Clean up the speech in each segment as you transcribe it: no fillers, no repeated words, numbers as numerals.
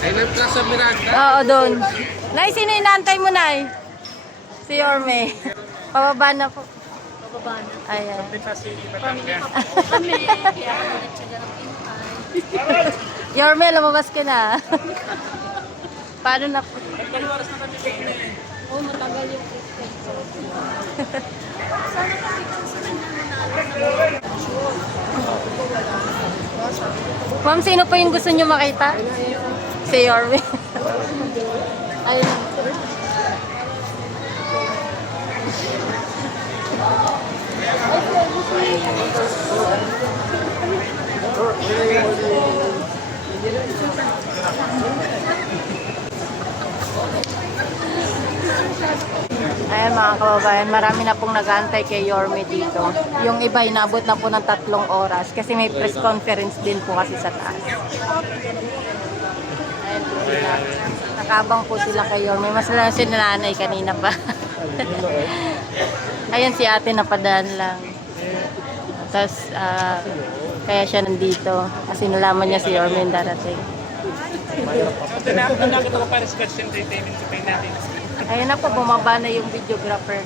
Ay, ng Plaza Miranda. Oo, doon. Nay, sino inaantay mo, Nay? Si Yorme. Pababa na po. Bababa na. Ayan. Pamilya pa po kami. Kaya ako nagtsaga ng intay. Yorme, lumabas ka na. Paano na po? Oo, matagal yung Christmas ko. Sana kasi kung saan na nanalo. Ma'am, sino po yung gusto nyo makita? Si Yorme. Ayun. Ayan mga kababayan, marami na pong nag-aantay kay Yorme dito. Yung iba inabot na po ng 3 oras kasi may press conference din po kasi sa taas. Ayan po sila. Nakabang po sila kay Yorme. Mas lang si nanay kanina pa. Ayan si ate napadaan lang. Tapos kaya siya nandito kasi nalaman niya si Yorme yung darating. Nakita ko para sa entertainment ko kayo natin. Ayun na po, bumaba na yung videographer.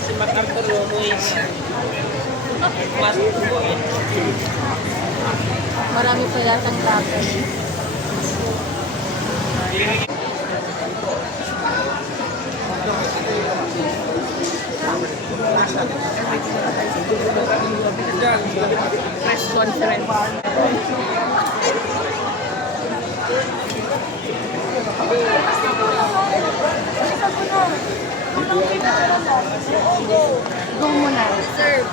Si MacArthur Romois. Marami pa yatang laban. Press conference. Go muna. Serve.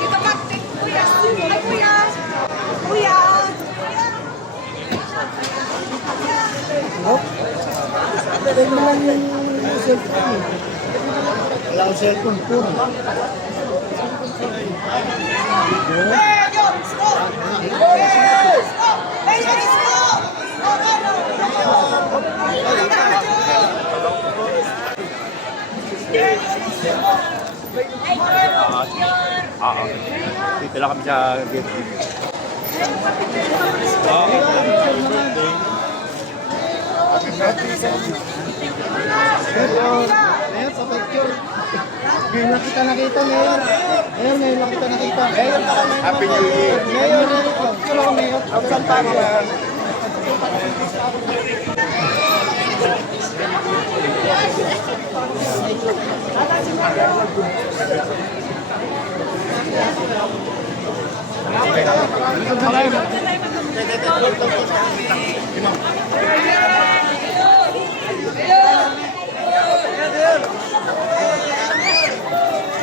Ito pa, kuya. Ay, kuya. Kuya. Pwede lang yung cellphone. Wala akong cellphone po. Dito lang kami sa gate. Mayor, pa-picture. Ngayon lang kita nakita, Mayor. Mayor, ngayon lang kita nakita. Mayor, Happy New Year. Mayor, picture ako, Mayor. Saan pa ako?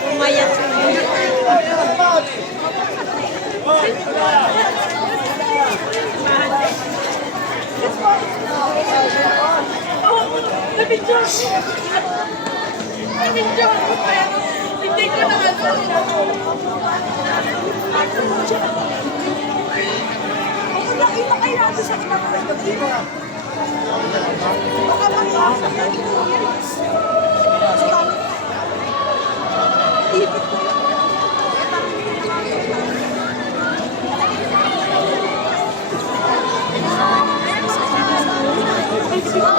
Umayat. Hindi ko na nakita kayo natin sa ibang kwento. Baka mag-iasa na ito. Ipit ko yun. Sino?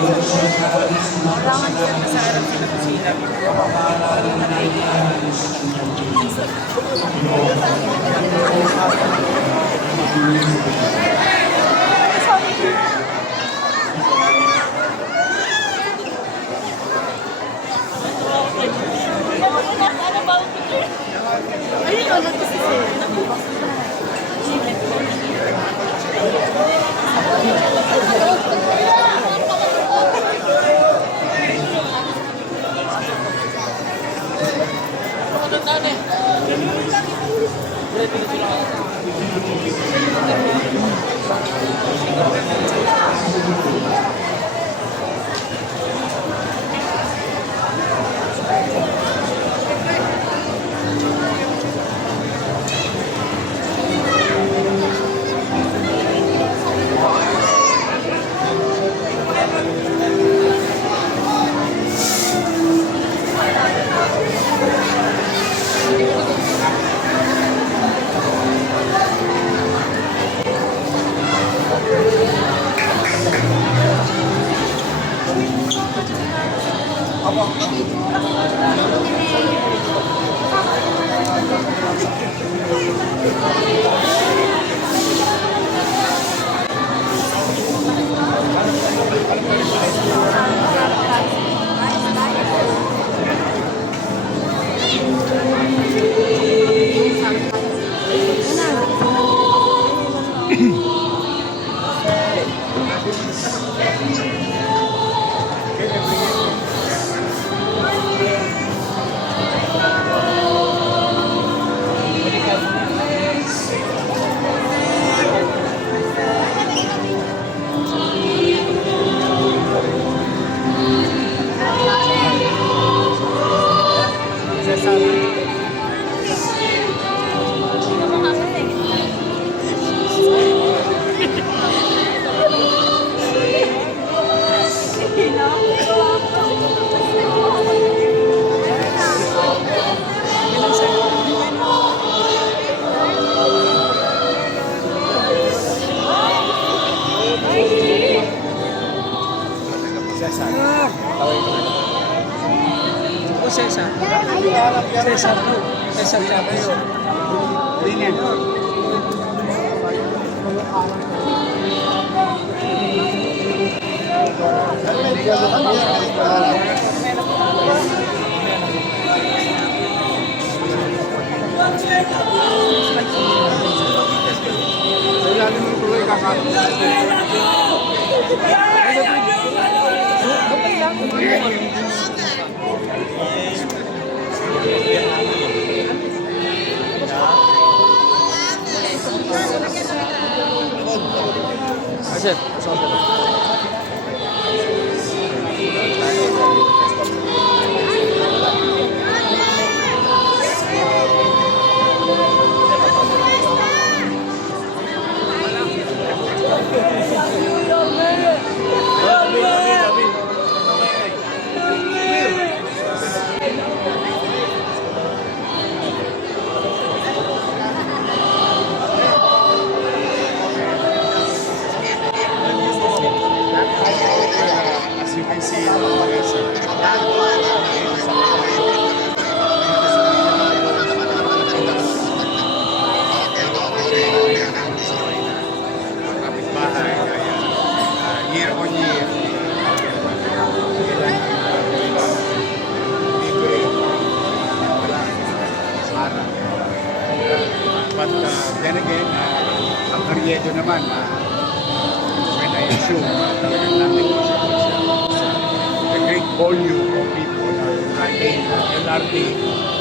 Kailangan siya sa harap sila kusina. Ayun, ano to si Sir? O Cesar. Cesar po. Cesar Chavez. Aset. As you can see, kapitbahay, year on year, but then again, ang karyedo naman, when I assume, talagang natin siya the great volume of people riding LRT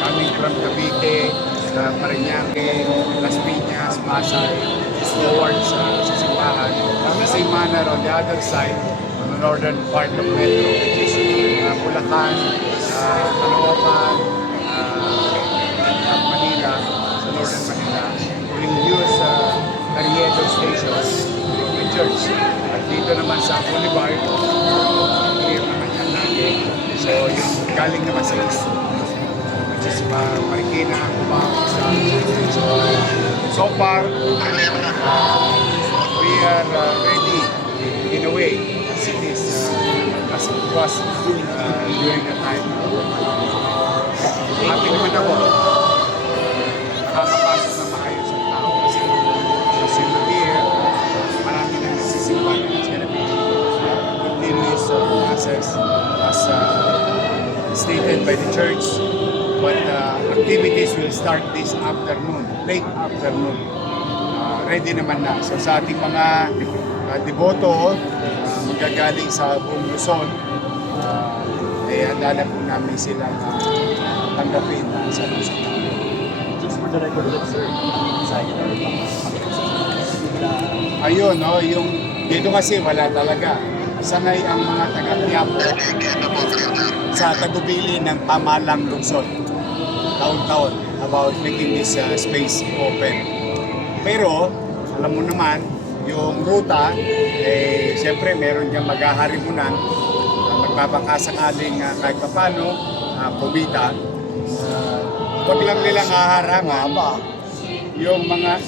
coming from Cavite, Parañaque, Las Piñas, Pasay, towards sa simbahan. The same manner on the other side, on the northern part of Metro, which is Bulacan, Caloocan, Manila, sa northern Manila, will use Carriedo Station the church. At dito naman sa Boulevard, clear naman yan lagi. So, yung galing naman sa east, which is Marikina, Cubao, so far, we are ready in a way, as it is was during the time. Happy naman ako. Nakakapasok na maayos ang tao kasi year, marami na nagsisimpan. It's gonna be continuous process as stated by the church. But activities will start this afternoon, late afternoon. Ready naman na. So sa ating mga deboto, magagaling sa buong Luzon, handa na po namin silang tanggapin sa Luzon. Just for the record, let's sir. Ayun, no, yung dito kasi wala talaga. Sanay ang mga taga-Quiapo sa tagubili ng pamalang lungsod taon-taon about making this space open. Pero, alam mo naman, yung ruta, siyempre meron diyang maghaharimunan, magpapakasakaling kahit papano, kumita. Huwag lang nilang haharangan yung mga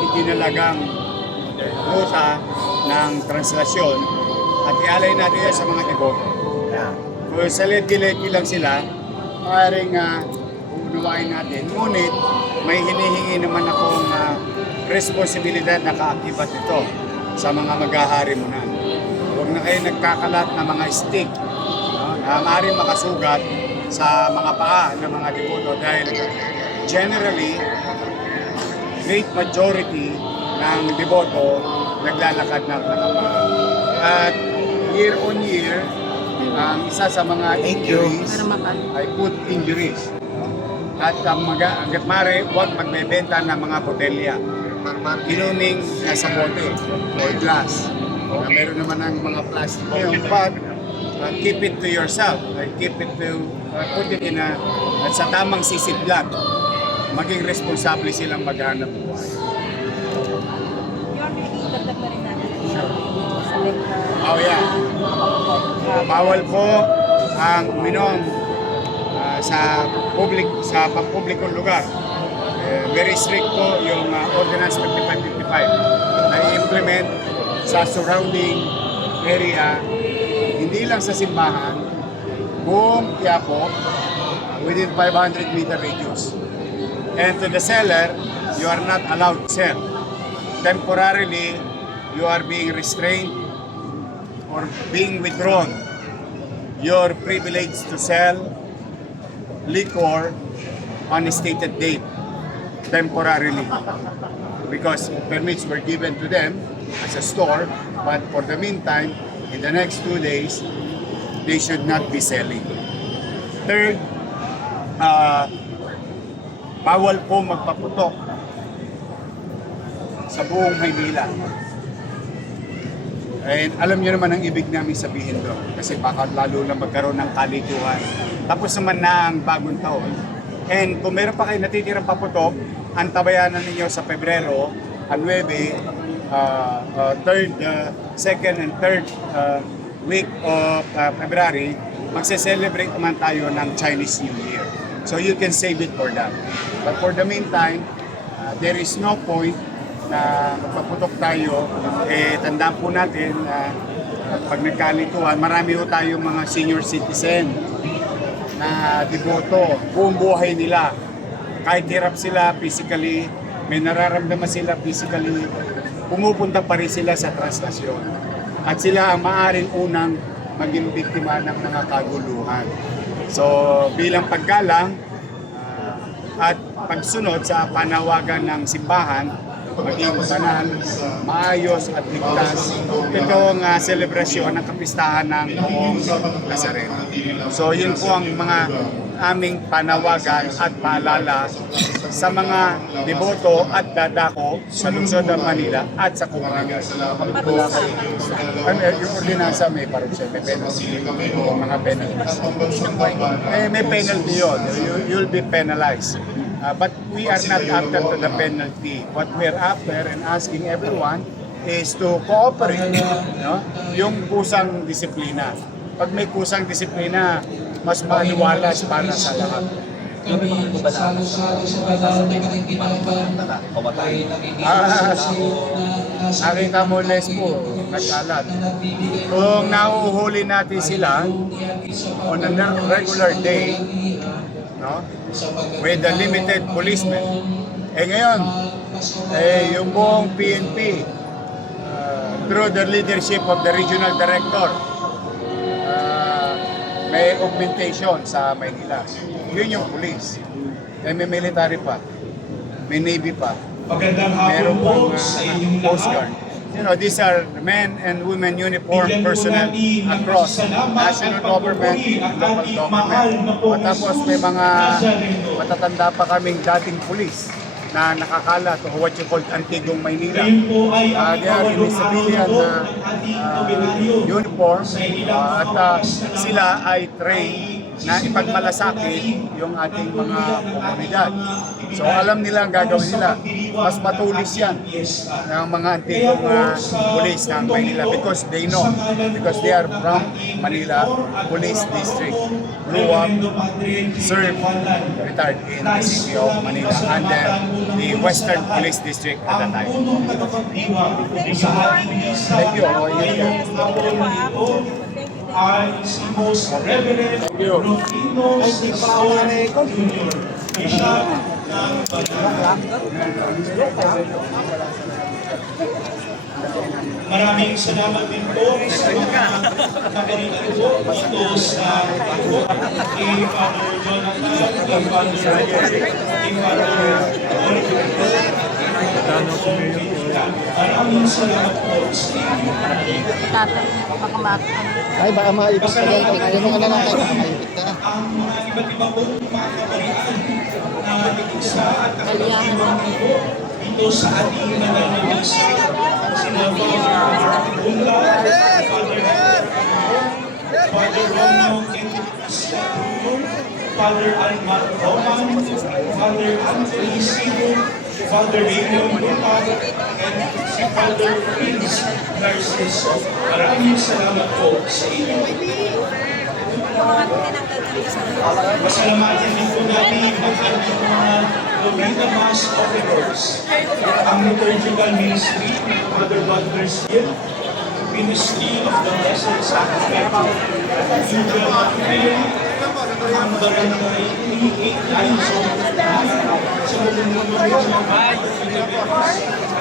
itinalagang ruta ng translasyon at ialay natin yan sa mga deboto. Kung sa ledi-ledi lang sila, maaaring uunawain natin. Ngunit, may hinihingi naman akong responsibilidad na kaakibat ito sa mga maghaharimunan. Huwag na kayo nagkakalat ng mga stick na maaaring makasugat sa mga paa ng mga deboto dahil generally, great majority ng deboto naglalakad ng nakapa. At year on year, ang isa sa mga injuries ay foot injuries. At hanggat mare, huwag magbebenta ng mga botelya. Inuning nasa bote or glass. Meron naman ng mga plastic ngayon, but keep it to yourself. Keep it to, put it in at sa tamang sisidlan. Maging responsable silang maghanap buhay. Oh yeah. Bawal po ang uminom sa pampublikong lugar. Very strict po yung Ordinance 5555 na i-implement sa surrounding area, hindi lang sa simbahan, buong Quiapo, within 500 meter radius. And to the seller, you are not allowed to sell. Temporarily, you are being restrained or being withdrawn your privilege to sell liquor on a stated date temporarily because permits were given to them as a store, but for the meantime, in the next 2 days, they should not be selling. Third, bawal po magpaputok sa buong Maynila. And alam niyo naman ang ibig namin sabihin doon kasi baka lalo na magkaroon ng kalituhan. Tapos naman na ang bagong taon. And kung meron pa kayo natitirang paputok, antabayanan ninyo sa Pebrero, ang 9, 2nd and 3rd week of February, magse-celebrate naman tayo ng Chinese New Year. So you can save it for that. But for the meantime, there is no point na magpaputok tayo. Tandaan po natin pag nagkalituhan, marami po tayong mga senior citizen na deboto, buong buhay nila. Kahit hirap sila physically, may nararamdaman sila physically, pumupunta pa rin sila sa translasyon. At sila ang maaaring unang maging biktima ng mga kaguluhan. So bilang paggalang at pagsunod sa panawagan ng simbahan, maging banal, maayos at ligtas itong selebrasyon ng kapistahan ng Poong Nazareno. So yun po ang mga aming panawagan at paalala sa mga deboto at dadako sa lungsod ng Manila at sa komunidad. Yung ordinansa may parusya, may penalty, mga penalties. May penalty yun. You'll be penalized. But we are not after to the penalty. What we are after and asking everyone is to cooperate. No? Yung kusang disiplina. Pag may kusang disiplina, mas maliwalas para sa lahat. Nakita mo, Les po, nagkalat. Kung nahuhuli natin sila on a regular day, no, with the limited policemen, ngayon, yung buong PNP, through the leadership of the regional director, may augmentation sa Maynila. Yun yung police. May military pa, may navy pa, meron pang coast guard. You know, these are men and women uniform personnel across national government, local government. O tapos may mga matatanda pa kaming dating police na nakakalat o what you call Antigong Maynila. They are in civilian uniform at sila ay trained na ipagmalasakit yung ating mga komunidad. So alam nila ang gagawin nila. Mas matulis yan ng mga antigong police ng Manila because they know, because they are from Manila Police District. Grew up, served, retired in the city of Manila under the Western Police District at the time. Thank you. Ay si Most Reverend Rufinos Jr. Isa ng Maraming salamat din po sa mga nakarinig po dito sa kay Father Jonathan, kay Father Maraming salamat po sa inyo. Tatay, makamak. Ay, baka maipit ka dyan. Ay, mga na lang tayo, baka maipit ka. Ang mga iba't iba pong mga kaparian na nag-isa at nakapagsiwang po dito sa ating nananabisa. Sila Father Bula, Father Ronald Cristiano, Father Almar Roman, Father Anthony Sigo, Father Raymond Bula, and si Father Prince Narciso. Maraming salamat po sa inyo. Pasalamatan din po natin ang ating mga Novena Mass offerers, ang liturgical ministry, Father Godler's Gift, Ministry of the Blessed Sacrament, Angel of Mary, ang Barangay 38 Zone sa Mulunod Region,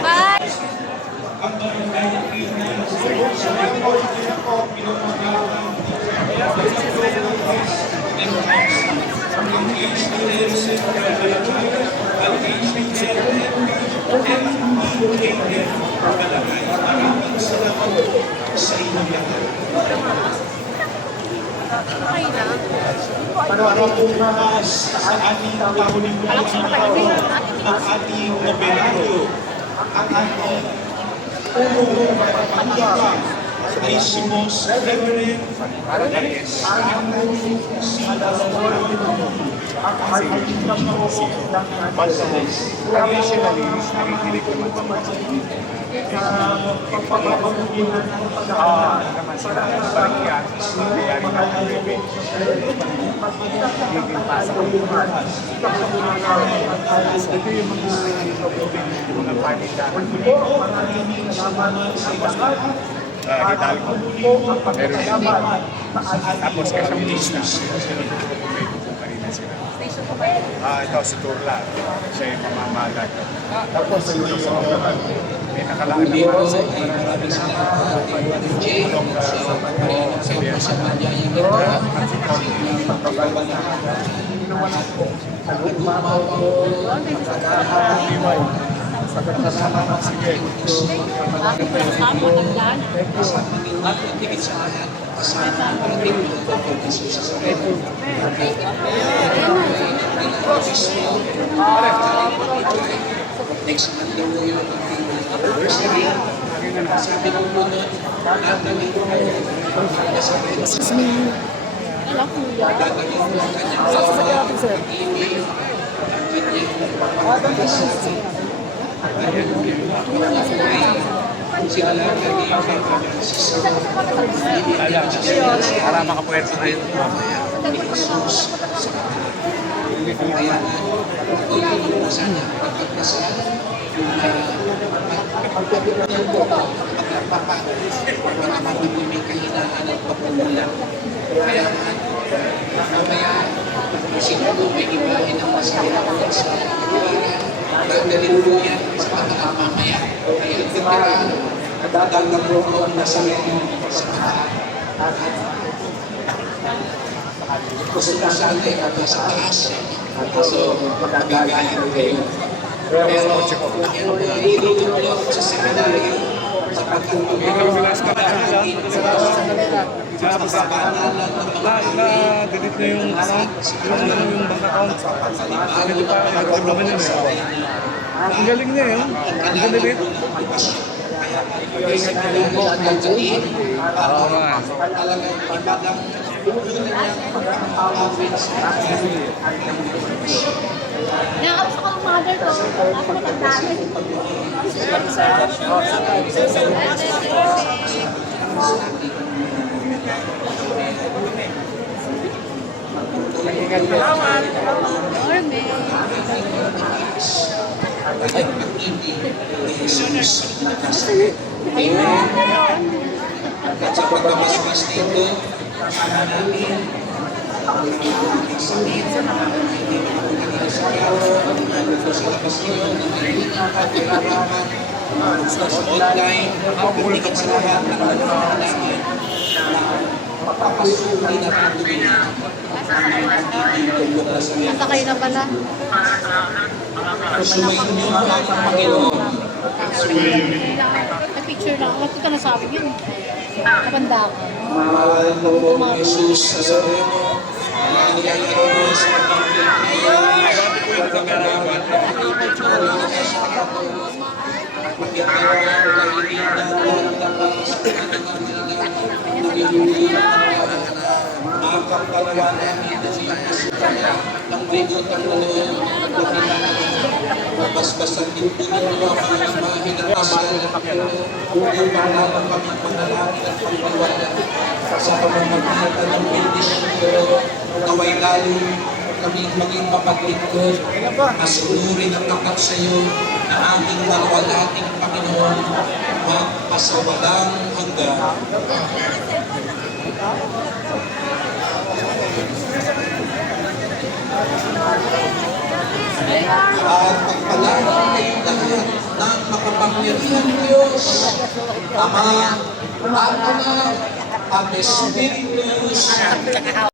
Bye! ang Barangay 39 Zone sa Mulunod Region, para pumas sa ating kaunibuan ang ating nobenaryo, ang ating unong pagpapakita ay si Most Reverend Traditionally, nakikinig naman sa mga pagpapamukinan ng naman sila barangyan, nangyayari na ang bebe. Higil pa sa kapunan. Ito yung mga panitan. Hidalgo. Meron din. Tapos kasamitis na. Ito si Turla. Siya yung mamamalag. Tapos may nakalaan naman sa next month daw po yung anniversary. Sabi ko po doon, namin ko kayo gagawin ko ang kanyang email, ang kanyang sila lang naging para makapuwersa tayo. Jesus sa kaya tulong po sana pagkakasal may kahinaan at pagkukulang. Kaya mamaya, siguro may ibahin ang masaya sa pagkukulang. Dadalhin po yan sa mga mamaya. Kaya titira, dadang po ang masaya sa mga gusto na sana ay sa taas. So, magagaling kayo. Pero, itutulong sa seminaryo sa pagtutulong sa delete na yung bank account. Hindi pa nag-problema yun eh. Ang galing niya yun. Ang galing. Oo nga. Nakakausap ko ng mother ko. Ako matandaan. Orme. Amen. At sa pagkabasbas dito, namin online, higit sa lahat ng nanonood namin, papapasukin at patuloy. Nasa kayo na pala. Sumayin niyo ang Panginoon. May picture na ako. Ba't ka nasabi yun? Napanda ako. Mahal mo po Jesus sa sabi mo, mga nilalaro mo sa basbasan din po ninyo ang mga imahe ng kasal upang malaman kami panalangin at pagpaliwanag sa pamamagitan ng bendisyon ko naway lalo kami maging mapaglingkod masunurin ang tapat sa iyo na aming walwalating Panginoon magpasawalang hanggan. At pagpalain kayong lahat ng makapangyarihan Diyos, Ama, at Anak, at Espiritu Santo.